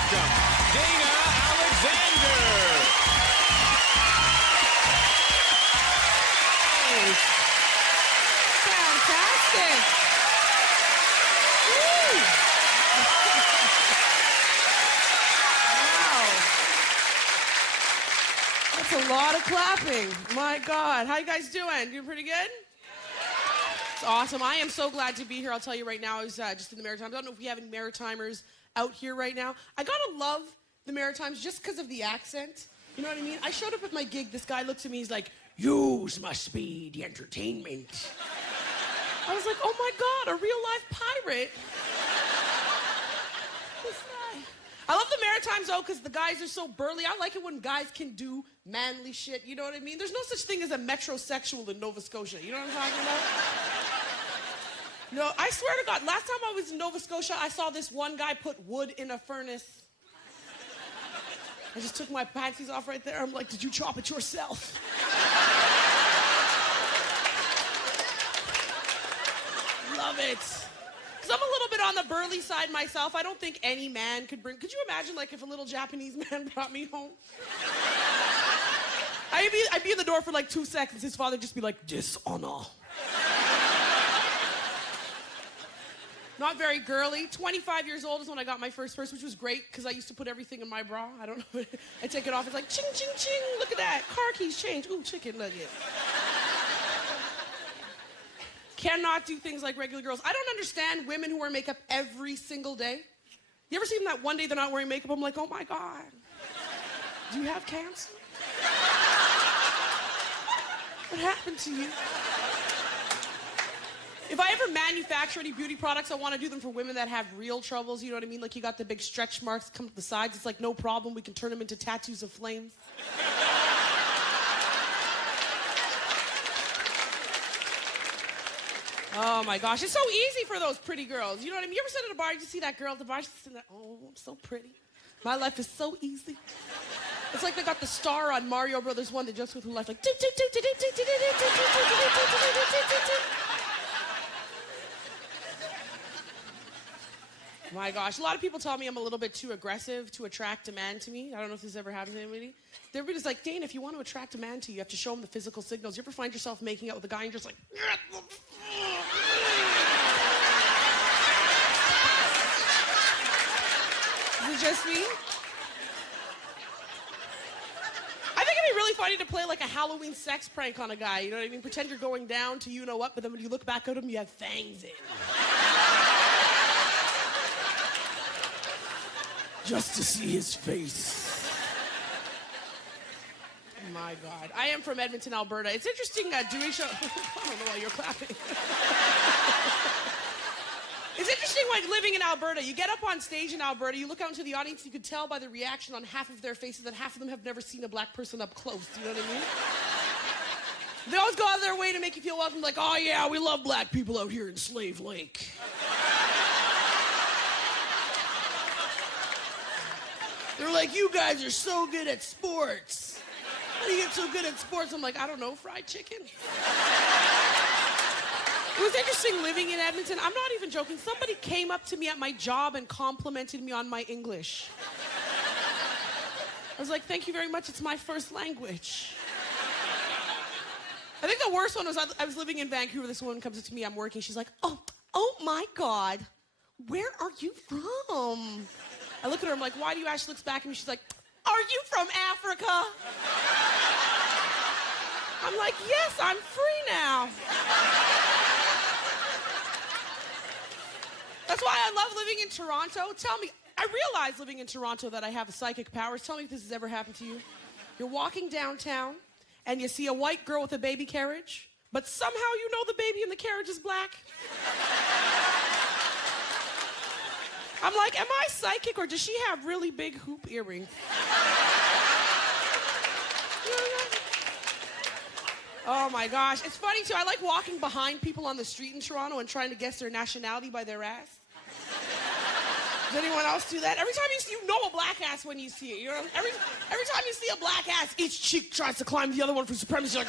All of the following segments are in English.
welcome Dana Alexander. Fantastic. Woo. Wow. That's a lot of clapping. My God. How you guys doing? Doing pretty good? It's awesome. I am so glad to be here. I'll tell you right now, I was just in the Maritimes. I don't know if we have any Maritimers out here right now. I gotta love the Maritimes just because of the accent. You know what I mean? I showed up at my gig. This guy looks at me. He's like, "Yous must be the entertainment." I was like, "Oh my God, a real life pirate." This guy. I love the Maritimes though because the guys are so burly. I like it when guys can do manly shit. You know what I mean? There's no such thing as a metrosexual in Nova Scotia. You know what I'm talking about? No, I swear to God, last time I was in Nova Scotia, I saw this one guy put wood in a furnace. I just took my panties off right there. I'm like, "Did you chop it yourself?" Love it. Because I'm a little bit on the burly side myself. I don't think any man could bring... Could you imagine, like, if a little Japanese man brought me home? I'd be in the door for, like, 2 seconds. His father would just be like, "Dishonor." Not very girly. 25 years old is when I got my first purse, which was great because I used to put everything in my bra. I don't know. I take it off. It's like, ching, ching, ching. Look at that. Car keys change. Ooh, chicken nugget. Cannot do things like regular girls. I don't understand women who wear makeup every single day. You ever seen that one day they're not wearing makeup? I'm like, "Oh my God. Do you have cancer? What happened to you?" If I ever manufacture any beauty products, I want to do them for women that have real troubles. You know what I mean? Like you got the big stretch marks come to the sides. It's like, no problem. We can turn them into tattoos of flames. Oh my gosh. It's so easy for those pretty girls. You know what I mean? You ever sit at a bar, you see that girl at the bar, she's sitting there, "Oh, I'm so pretty. My life is so easy." It's like they got the star on Mario Brothers 1 that just went through life like... My gosh, a lot of people tell me I'm a little bit too aggressive to attract a man to me. I don't know if this ever happened to anybody. Everybody's like, "Dane, if you want to attract a man to you, you have to show him the physical signals." You ever find yourself making out with a guy and you're just like... Is it just me? I think it'd be really funny to play like a Halloween sex prank on a guy, you know what I mean? Pretend you're going down to you know what, but then when you look back at him, you have fangs in. Just to see his face. My God. I am from Edmonton, Alberta. It's interesting doing show... I don't know why you're clapping. It's interesting like living in Alberta. You get up on stage in Alberta, you look out into the audience, you could tell by the reaction on half of their faces that half of them have never seen a black person up close. You know what I mean? They always go out of their way to make you feel welcome, like, "Oh yeah, we love black people out here in Slave Lake." They're like, "You guys are so good at sports. How do you get so good at sports?" I'm like, "I don't know, fried chicken." It was interesting living in Edmonton. I'm not even joking. Somebody came up to me at my job and complimented me on my English. I was like, "Thank you very much. It's my first language." I think the worst one was I was living in Vancouver. This woman comes up to me. I'm working. She's like, oh my God. Where are you from?" I look at her, I'm like, "Why do you ask?" She looks back at me, she's like, "Are you from Africa?" I'm like, "Yes, I'm free now." That's why I love living in Toronto. Tell me, I realize living in Toronto that I have psychic powers. Tell me if this has ever happened to you. You're walking downtown and you see a white girl with a baby carriage, but somehow you know the baby in the carriage is black. I'm like, am I psychic or does she have really big hoop earrings? Oh my gosh. It's funny too. I like walking behind people on the street in Toronto and trying to guess their nationality by their ass. Does anyone else do that? Every time you know a black ass when you see it. You know? Every time you see a black ass, each cheek tries to climb the other one for supremacy. Like,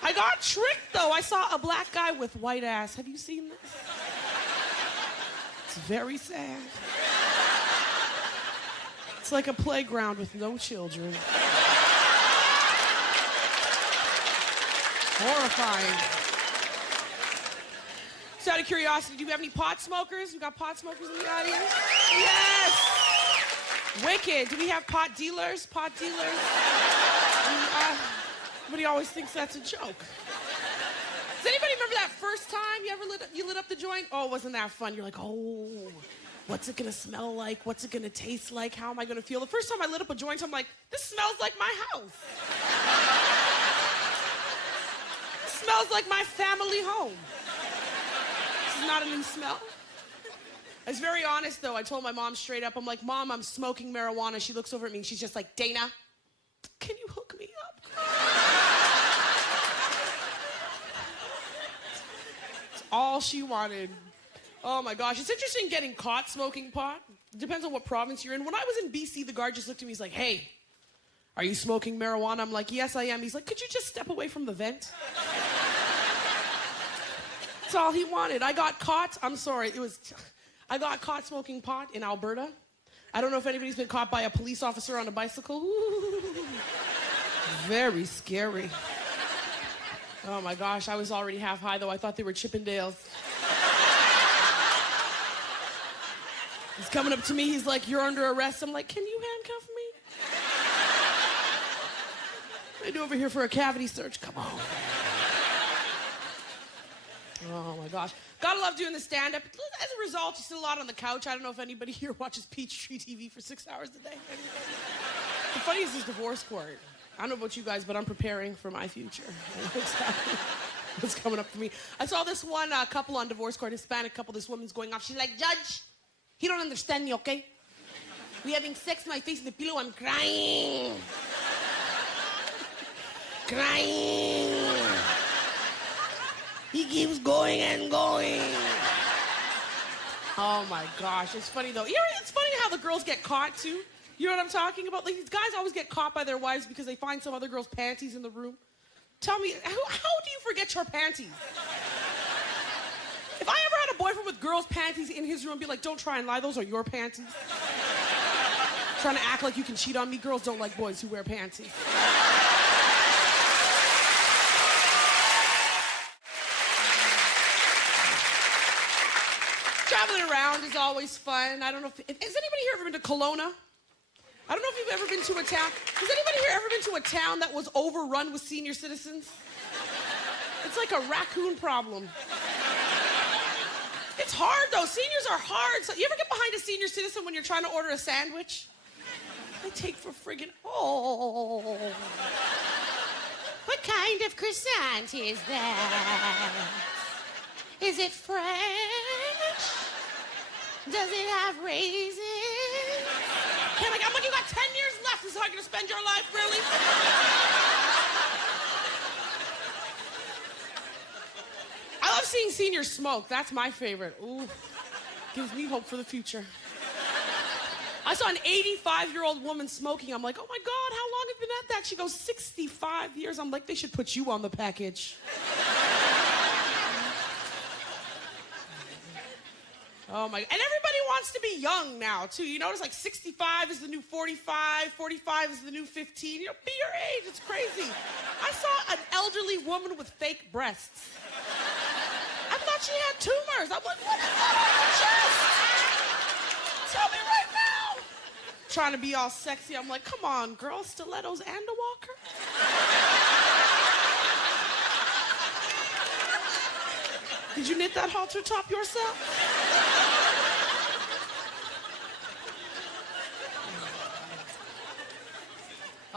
I got tricked though. I saw a black guy with white ass. Have you seen this? very sad. It's like a playground with no children. Horrifying. Just out of curiosity, do we have any pot smokers? We got pot smokers in the audience? Yes! Wicked. Do we have pot dealers? Pot dealers? Everybody always thinks that's a joke. Does anybody remember that first time you lit up the joint? Oh, wasn't that fun? You're like, oh, what's it gonna smell like? What's it gonna taste like? How am I gonna feel? The first time I lit up a joint, I'm like, this smells like my house. This smells like my family home. This is not a new smell. I was very honest, though. I told my mom straight up, I'm like, Mom, I'm smoking marijuana. She looks over at me and she's just like, Dana, can you hook me up? That's all she wanted. Oh my gosh, it's interesting getting caught smoking pot. It depends on what province you're in. When I was in BC, the guard just looked at me, he's like, hey, are you smoking marijuana? I'm like, yes, I am. He's like, could you just step away from the vent? That's all he wanted. I got caught, I'm sorry, I got caught smoking pot in Alberta. I don't know if anybody's been caught by a police officer on a bicycle. Ooh. Very scary. Oh my gosh, I was already half high though. I thought they were Chippendales. He's coming up to me, he's like, you're under arrest. I'm like, can you handcuff me? What do I do over here for a cavity search? Come on. Oh my gosh. Gotta love doing the stand-up. As a result, you sit a lot on the couch. I don't know if anybody here watches Peachtree TV for 6 hours a day. The funniest is divorce court. I don't know about you guys, but I'm preparing for my future. Exactly what's coming up for me. I saw this one couple on divorce court, Hispanic couple, this woman's going off. She's like, Judge, he don't understand me, okay? We having sex in my face in the pillow, I'm crying. Crying. He keeps going and going. Oh my gosh, it's funny though. You know, it's funny how the girls get caught too. You know what I'm talking about? Like, these guys always get caught by their wives because they find some other girl's panties in the room. Tell me, how do you forget your panties? If I ever had a boyfriend with girls' panties in his room, I'd be like, don't try and lie, those are your panties. Trying to act like you can cheat on me. Girls don't like boys who wear panties. Traveling around is always fun. I don't know if has anybody here ever been to Kelowna? I don't know if you've ever been to a town. Has anybody here ever been to a town that was overrun with senior citizens? It's like a raccoon problem. It's hard though. Seniors are hard. So you ever get behind a senior citizen when you're trying to order a sandwich? They take for friggin' What kind of croissant is that? Is it French? Does it have raisins? I'm like, you got 10 years left. This is how you're gonna spend your life, really? I love seeing seniors smoke. That's my favorite. Ooh, gives me hope for the future. I saw an 85-year-old woman smoking. I'm like, oh my God, how long have you been at that? She goes, 65 years. I'm like, they should put you on the package. Oh my, and everybody wants to be young now, too. You notice, like, 65 is the new 45, 45 is the new 15. You know, be your age, it's crazy. I saw an elderly woman with fake breasts. I thought she had tumors. I'm like, what is that on her chest? Tell me right now. Trying to be all sexy. I'm like, come on, girl, stilettos and a walker? Did you knit that halter top yourself?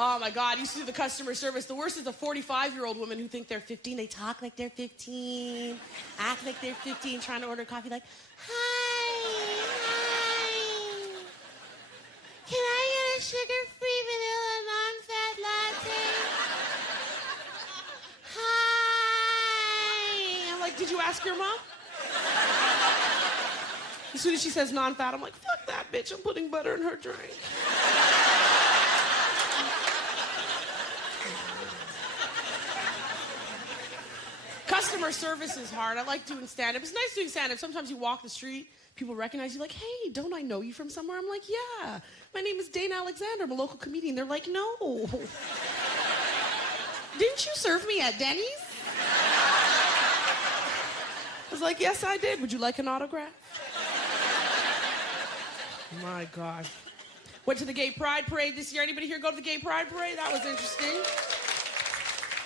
Oh my God, I used to do the customer service. The worst is a 45-year-old woman who think they're 15. They talk like they're 15, act like they're 15, trying to order coffee like, hi. Can I get a sugar-free vanilla non-fat latte? Hi. I'm like, did you ask your mom? As soon as she says non-fat, I'm like, fuck that bitch, I'm putting butter in her drink. customer service is hard. I like doing stand-up. It's nice doing stand-up. Sometimes you walk the street, people recognize you like, hey, don't I know you from somewhere? I'm like, yeah. My name is Dana Alexander. I'm a local comedian. They're like, no. Didn't you serve me at Denny's? I was like, yes, I did. Would you like an autograph? My God. Went to the Gay Pride Parade this year. Anybody here go to the Gay Pride Parade? That was interesting.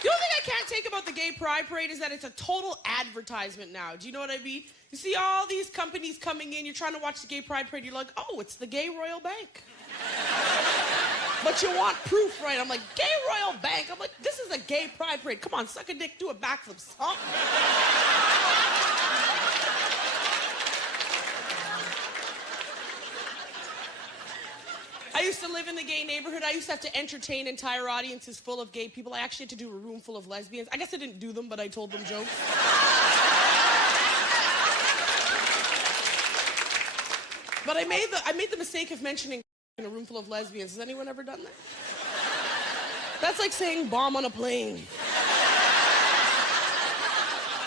The only thing I can't take about the Gay Pride Parade is that it's a total advertisement now. Do you know what I mean? You see all these companies coming in, you're trying to watch the Gay Pride Parade, you're like, oh, it's the Gay Royal Bank. But you want proof, right? I'm like, Gay Royal Bank? I'm like, this is a Gay Pride Parade. Come on, suck a dick, do a backflip, something. I used to live in the gay neighborhood. I used to have to entertain entire audiences full of gay people. I actually had to do a room full of lesbians. I guess I didn't do them, but I told them jokes. But I made the mistake of mentioning in a room full of lesbians. Has anyone ever done that? That's like saying bomb on a plane.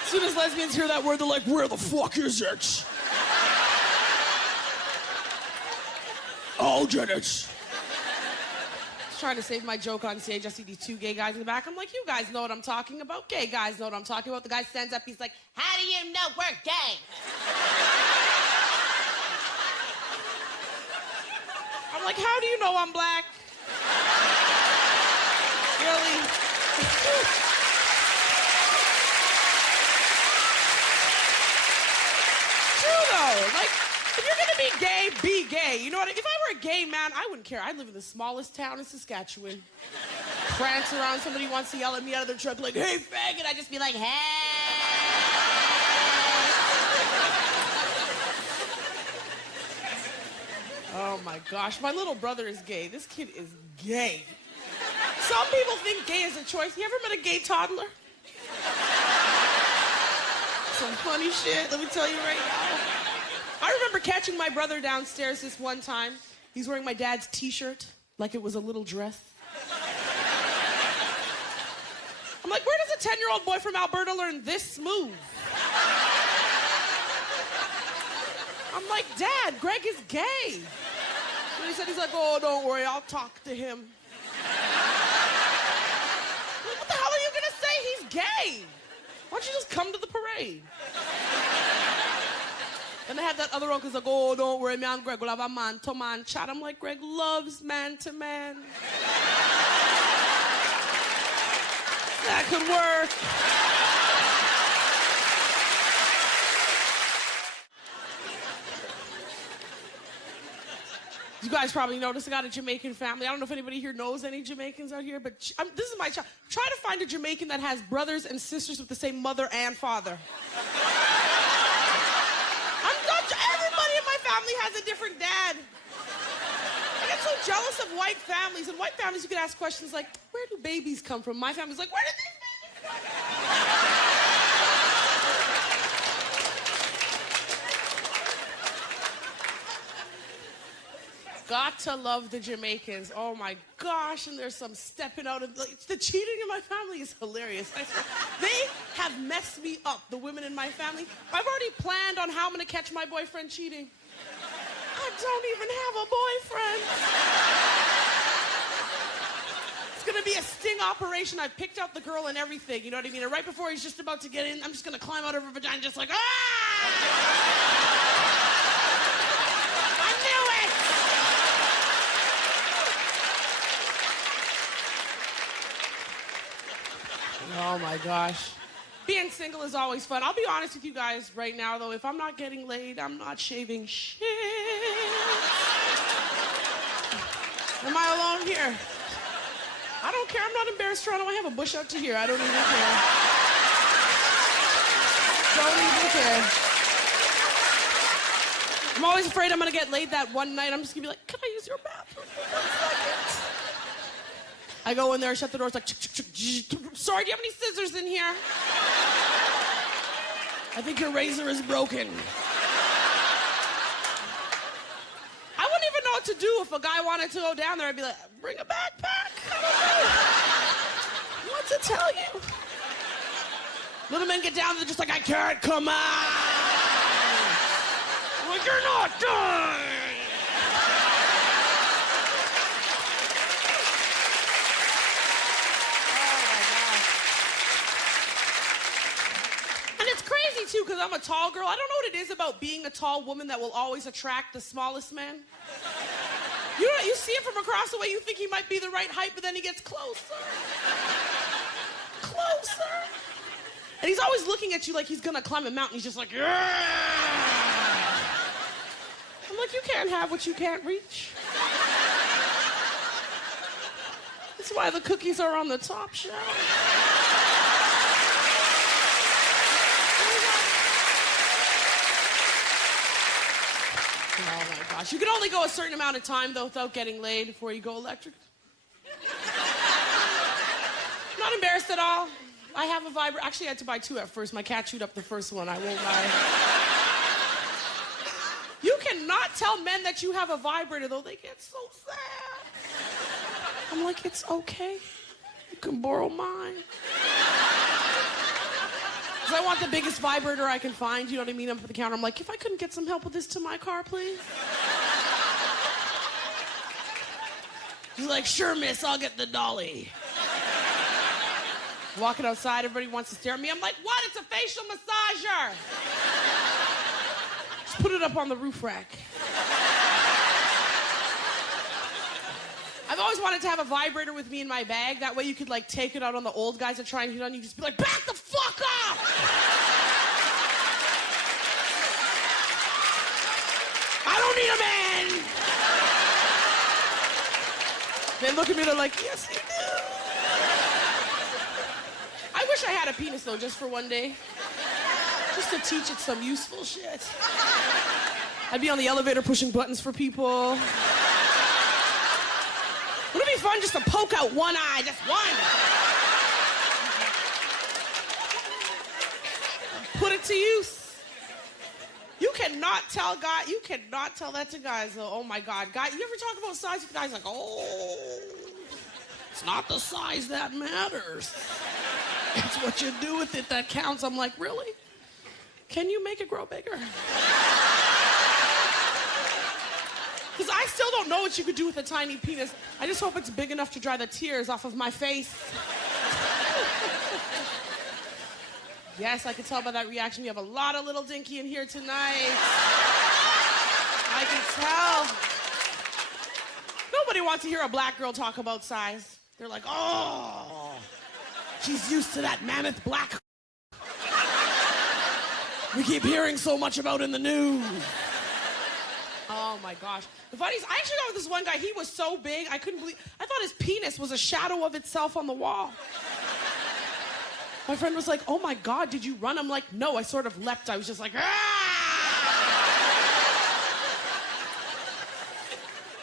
As soon as lesbians hear that word, they're like, where the fuck is it? I'll get it. I was trying to save my joke on stage. I see these two gay guys in the back. I'm like, you guys know what I'm talking about. Gay guys know what I'm talking about. The guy stands up. He's like, how do you know we're gay? I'm like, how do you know I'm black? Really? True though. Like, if you're gonna be gay, be gay. You know what? If I were a gay man, I wouldn't care. I'd live in the smallest town in Saskatchewan. Prance around, somebody wants to yell at me out of their truck like, hey, faggot. I'd just be like, hey. Oh my gosh, my little brother is gay. This kid is gay. Some people think gay is a choice. You ever met a gay toddler? Some funny shit, let me tell you right now. I remember catching my brother downstairs this one time. He's wearing my dad's t-shirt like it was a little dress. I'm like, where does a 10-year-old boy from Alberta learn this move? I'm like, Dad, Greg is gay. And he said, he's like, oh, don't worry, I'll talk to him. I'm like, what the hell are you gonna say? He's gay. Why don't you just come to the parade? Then I had that other uncle who's like, oh, don't worry, me and Greg will have a man-to-man chat. I'm like, Greg loves man-to-man. That could work. You guys probably noticed I got a Jamaican family. I don't know if anybody here knows any Jamaicans out here, but this is my child. Try to find a Jamaican that has brothers and sisters with the same mother and father. Everybody in my family has a different dad. I get so jealous of white families. In white families, you can ask questions like, where do babies come from? My family's like, where did these babies come from? Got to love the Jamaicans. Oh my gosh, and there's some stepping out of the cheating in my family is hilarious. I swear. They have messed me up, the women in my family. I've already planned on how I'm gonna catch my boyfriend cheating. I don't even have a boyfriend. It's gonna be a sting operation. I picked out the girl and everything, you know what I mean? And right before he's just about to get in, I'm just gonna climb out of her vagina just like, ah! Oh my gosh. Being single is always fun. I'll be honest with you guys right now, though. If I'm not getting laid, I'm not shaving shit. Am I alone here? I don't care. I'm not embarrassed, Toronto. I have a bush out to here. I don't even care. Don't even care. I'm always afraid I'm going to get laid that one night. I'm just going to be like, can I use your bathroom for 1 second? I go in there, I shut the doors, like, sorry, do you have any scissors in here? I think your razor is broken. I wouldn't even know what to do if a guy wanted to go down there. I'd be like, bring a backpack. I don't know what to tell you. Little men get down, they're just like, I can't come out. I'm like, you're not done. Crazy too, because I'm a tall girl. I don't know what it is about being a tall woman that will always attract the smallest men. You know, you see it from across the way, you think he might be the right height, but then he gets closer. Closer. And he's always looking at you like he's gonna climb a mountain. He's just like, yeah. I'm like, you can't have what you can't reach. That's why the cookies are on the top shelf. Oh my gosh. You can only go a certain amount of time, though, without getting laid before you go electric. Not embarrassed at all. I have a vibrator. Actually, I had to buy 2 at first. My cat chewed up the first one. I won't lie. You cannot tell men that you have a vibrator, though. They get so sad. I'm like, it's okay. You can borrow mine. Because I want the biggest vibrator I can find, you know what I mean? I'm up at the counter, I'm like, if I couldn't get some help with this to my car, please? She's like, sure, miss, I'll get the dolly. Walking outside, everybody wants to stare at me. I'm like, what? It's a facial massager. Just put it up on the roof rack. I've always wanted to have a vibrator with me in my bag. That way you could, like, take it out on the old guys that try and hit on you. Just be like, back the fuck up! I don't need a man! They look at me, they're like, yes, you do. I wish I had a penis, though, just for one day. Just to teach it some useful shit. I'd be on the elevator pushing buttons for people. Wouldn't it be fun just to poke out one eye, just one? Put it to use. You cannot tell that to guys, though. Oh my God. Guy, you ever talk about size with guys like, oh, it's not the size that matters. It's what you do with it that counts. I'm like, really? Can you make it grow bigger? Because I still don't know what you could do with a tiny penis. I just hope it's big enough to dry the tears off of my face. Yes, I can tell by that reaction. We have a lot of little dinky in here tonight. I can tell. Nobody wants to hear a black girl talk about size. They're like, oh, she's used to that mammoth black. We keep hearing so much about in the news. Oh my gosh. The funniest, I actually got with this one guy, he was so big, I couldn't believe, I thought his penis was a shadow of itself on the wall. My friend was like, oh my God, did you run? I'm like, no, I sort of leapt. I was just like, ah!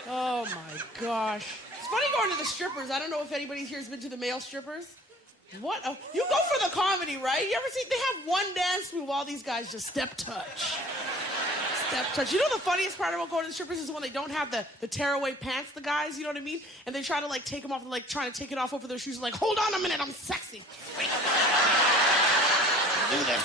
Oh my gosh. It's funny going to the strippers. I don't know if anybody here has been to the male strippers. What? You go for the comedy, right? You ever see, they have one dance move, all these guys just step touch. Step touch. You know the funniest part about going to the strippers is when they don't have the tearaway pants, the guys, you know what I mean? And they try to like take them off and like trying to take it off over their shoes. Like, hold on a minute, I'm sexy. Wait. Do this.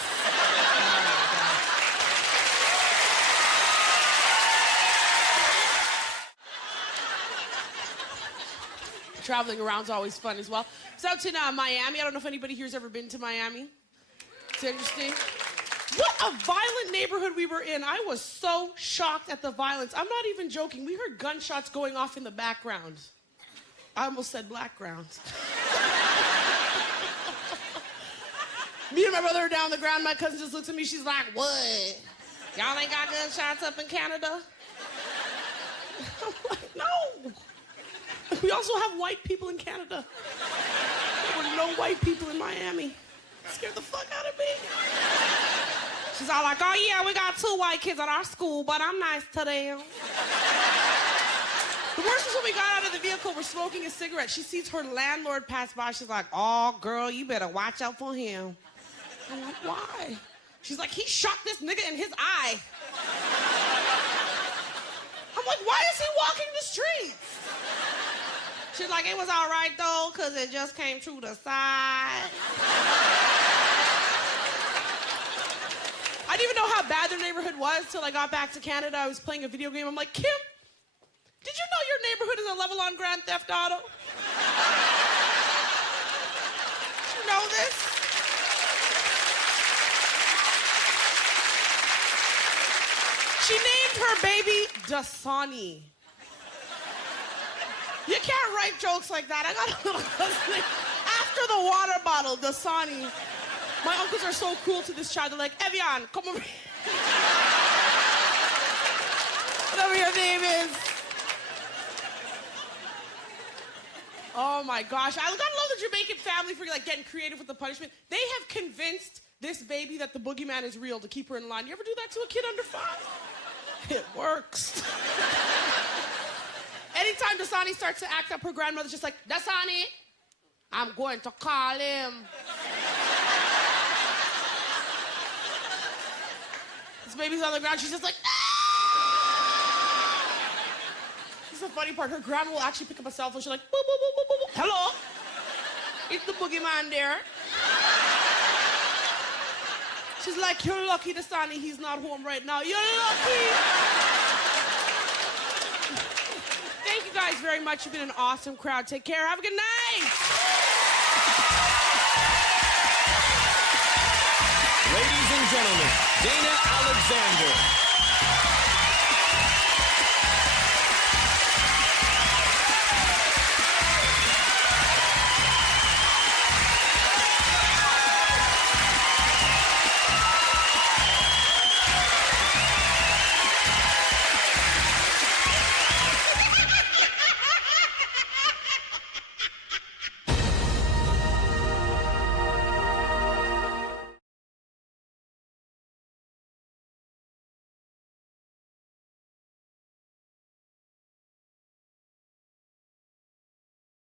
Traveling around's always fun as well. It's out in Miami. I don't know if anybody here's ever been to Miami. It's interesting. What a violent neighborhood we were in. I was so shocked at the violence. I'm not even joking. We heard gunshots going off in the background. I almost said blackground. Me and my brother are down the ground. My cousin just looks at me. She's like, what? Y'all ain't got gunshots up in Canada? I'm like, no. We also have white people in Canada. There were no white people in Miami. It scared the fuck out of me. She's all like, oh yeah, we got 2 white kids at our school, but I'm nice to them. The worst was when we got out of the vehicle, we're smoking a cigarette. She sees her landlord pass by. She's like, oh girl, you better watch out for him. I'm like, why? She's like, he shot this nigga in his eye. I'm like, why is he walking the streets? She's like, it was all right though, cause it just came through the side. I didn't even know how bad their neighborhood was till I got back to Canada. I was playing a video game. I'm like, Kim, did you know your neighborhood is a level on Grand Theft Auto? Did you know this? She named her baby Dasani. You can't write jokes like that. I got a little cousin after the water bottle, Dasani. My uncles are so cruel to this child. They're like, Evian, come over here. Whatever your name is. Oh my gosh. I gotta love the Jamaican family for like getting creative with the punishment. They have convinced this baby that the boogeyman is real to keep her in line. You ever do that to a kid under 5? It works. Anytime Dasani starts to act up, her grandmother's just like, Dasani, I'm going to call him. This baby's on the ground, she's just like, ah! This is the funny part, her grandma will actually pick up a cell phone, she's like, boop, boop, boop, boop, boop. Hello? It's the boogeyman there. She's like, you're lucky, Dasani, he's not home right now. You're lucky. Thank you guys very much. You've been an awesome crowd. Take care. Have a good night. Ladies and gentlemen, Dana Alexander.